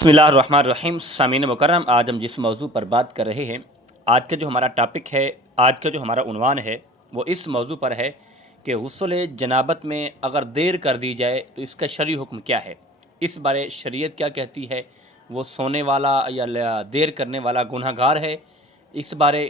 बिस्मिल्लाहिर्रहमानिर्रहीम। सामीन मुकर्रम, आज हम जिस मौजू पर बात कर रहे हैं, आज का जो हमारा टॉपिक है, आज का जो हमारा उन्वान है, वो इस मौजू पर है कि गुस्ल जनाबत में अगर देर कर दी जाए तो इसका शरई हुक्म क्या है। इस बारे शरीयत क्या कहती है, वो सोने वाला या देर करने वाला गुनहगार है, इस बारे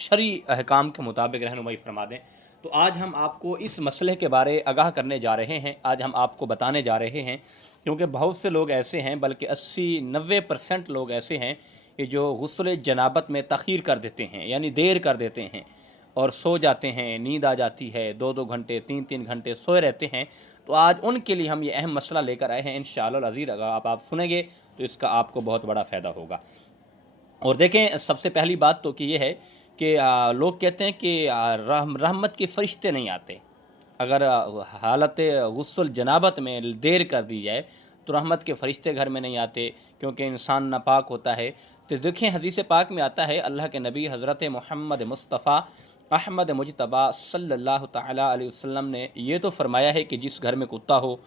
शरई अहकाम के मुताबिक रहनुमाई फरमा दें। तो आज हम आपको इस मसले के बारे आगाह करने जा रहे हैं, आज हम आपको बताने जा रहे हैं, क्योंकि बहुत से लोग ऐसे हैं, बल्कि 80-90% लोग ऐसे हैं कि जो गुस्ल जनाबत में तख़ीर कर देते हैं, यानी देर कर देते हैं और सो जाते हैं, नींद आ जाती है, 2-2 घंटे 3-3 घंटे सोए रहते हैं। तो आज उनके लिए हम ये अहम मसला लेकर आए हैं। इंशाअल्लाह अज़ीज़, अगर आप सुनेंगे तो इसका आपको बहुत बड़ा फ़ायदा होगा। और देखें, सबसे पहली बात तो कि ये है कि लोग कहते हैं कि रहमत के फ़रिश्ते नहीं आते। अगर हालत गुस्ल जनाबत में देर कर दी जाए तो रहमत के फ़रिश्ते घर में नहीं आते, क्योंकि इंसान नापाक होता है। तो देखें, हदीस पाक में आता है, अल्लाह के नबी हज़रत मोहम्मद मुस्तफ़ा अहमद मुजतबा सल्लल्लाहु तआला अलैहि वसल्लम ने ये तो फरमाया है कि जिस घर में कुत्ता हो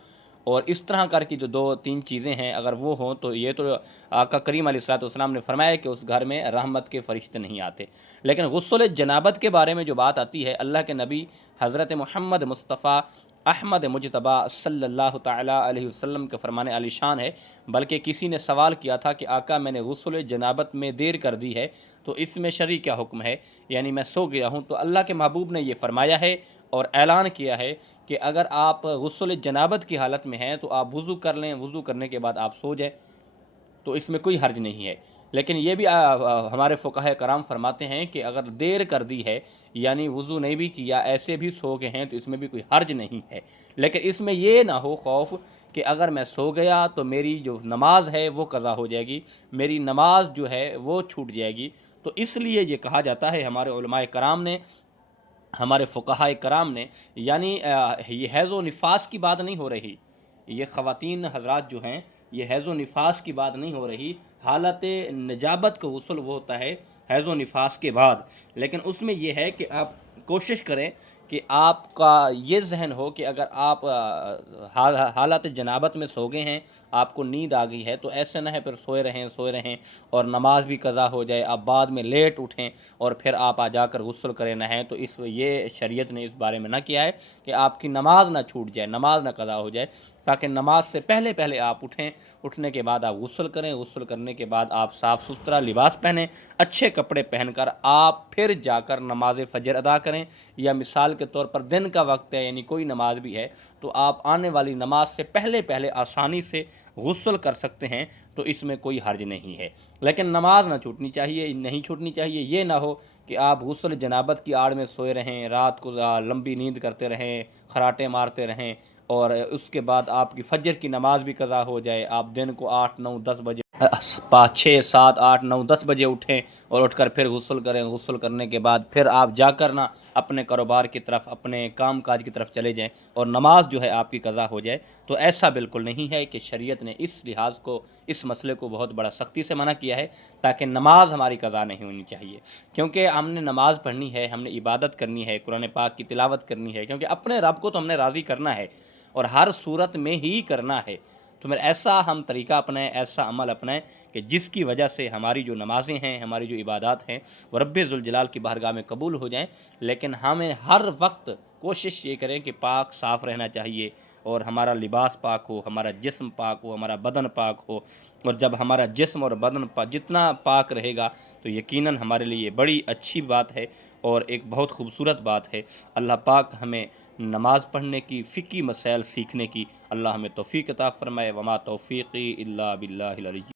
और इस तरह कर की जो 2-3 चीज़ें हैं, अगर वो हों तो ये तो आका करीम अलैहिस्सलाम ने फरमाया कि उस घर में रहमत के फ़रिश्ते नहीं आते। लेकिन गुस्ल जनाबत के बारे में जो बात आती है, अल्लाह के नबी हज़रत मोहम्मद मुस्तफ़ा अहमद मुजतबा सल्लल्लाहु तआला अलैहि वसल्लम के फरमाने आलिशान है। बल्कि किसी ने सवाल किया था कि आका, मैंने गुस्ल जनाबत में देर कर दी है तो इसमें शरई क्या हुक्म है, यानी मैं सो गया हूँ। तो अल्लाह के महबूब ने ये फरमाया है और ऐलान किया है कि अगर आप गुस्ल जनाबत की हालत में हैं तो आप वज़ू कर लें, वज़ू करने के बाद आप सो जाएं, तो इसमें कोई हर्ज नहीं है। लेकिन ये भी हमारे फ़ुक़हा कराम फरमाते हैं कि अगर देर कर दी है, यानी वज़ू नहीं भी किया, ऐसे भी सो गए हैं, तो इसमें भी कोई हर्ज नहीं है। लेकिन इसमें ये ना हो खौफ कि अगर मैं सो गया तो मेरी जो नमाज है वो क़ज़ा हो जाएगी, मेरी नमाज जो है वो छूट जाएगी। तो इसलिए ये कहा जाता है, हमारे उलमाए कराम ने, हमारे फ़ुक़हा कराम ने, यानी ये हैज़ व निफ़ास की बात नहीं हो रही, ये ख़वातीन हज़रात जो हैं, ये हैज़ व निफ़ास की बात नहीं हो रही। हालत नजाबत का गुस्ल वो होता है हैज़ व निफ़ास के बाद। लेकिन उसमें यह है कि आप कोशिश करें कि आपका ये ज़हन हो कि अगर आप हालत जनाबत में सो गए हैं, आपको नींद आ गई है, तो ऐसे ना है फिर सोए रहें और नमाज भी क़ज़ा हो जाए, आप बाद में लेट उठें और फिर आप आ जाकर गुस्ल करें ना है। तो ये शरीयत ने इस बारे में ना किया है कि आपकी नमाज ना छूट जाए, नमाज ना क़ज़ा हो जाए, ताकि नमाज से पहले पहले आप उठें, उठने के बाद आप गुस्ल करें, गुस्ल करने के बाद आप साफ़ सुथरा लिबास पहनें, अच्छे कपड़े पहनकर आप फिर जाकर नमाज फ़जर अदा करें। या मिसाल के तौर पर दिन का वक्त है, यानी कोई नमाज भी है, तो आप आने वाली नमाज से पहले पहले आसानी से गुस्ल कर सकते हैं, तो इसमें कोई हर्ज नहीं है। लेकिन नमाज ना छूटनी चाहिए, नहीं छूटनी चाहिए। ये ना हो कि आप गुस्ल जनाबत की आड़ में सोए रहें, रात को लंबी नींद करते रहें, खराटे मारते रहें और उसके बाद आपकी फ़जर की नमाज भी क़ज़ा हो जाए। आप दिन को 8-9-10 बजे 5-6-7-8-9-10 बजे उठें और उठकर फिर गुस्ल करें, गुस्ल करने के बाद फिर आप जाकर ना अपने कारोबार की तरफ, अपने काम काज की तरफ चले जाएं और नमाज जो है आपकी क़ज़ा हो जाए। तो ऐसा बिल्कुल नहीं है कि शरीयत ने इस लिहाज को, इस मसले को बहुत बड़ा सख्ती से मना किया है, ताकि नमाज हमारी क़ज़ा नहीं होनी चाहिए। क्योंकि हमने नमाज़ पढ़नी है, हमने इबादत करनी है, कुरान पाक की तिलावत करनी है, क्योंकि अपने रब को तो हमने राज़ी करना है और हर सूरत में ही करना है। तो मेरा ऐसा हम तरीक़ा अपनाएं, ऐसा अमल अपनाएं कि जिसकी वजह से हमारी जो नमाज़ें हैं, हमारी जो इबादत हैं, वो रब्बे ज़ुल जलाल की बारगाह में कबूल हो जाएं। लेकिन हमें हर वक्त कोशिश ये करें कि पाक साफ़ रहना चाहिए और हमारा लिबास पाक हो, हमारा जिस्म पाक हो, हमारा बदन पाक हो। और जब हमारा जिस्म और बदन जितना पाक रहेगा तो यकीनन हमारे लिए बड़ी अच्छी बात है और एक बहुत खूबसूरत बात है। अल्लाह पाक हमें नमाज़ पढ़ने की, फ़िक़ही मसाइल सीखने की अल्लाह हमें तौफ़ीक़ अता फ़रमाए। वमा तौफ़ीक़ी इल्ला बिल्लाहिल अली।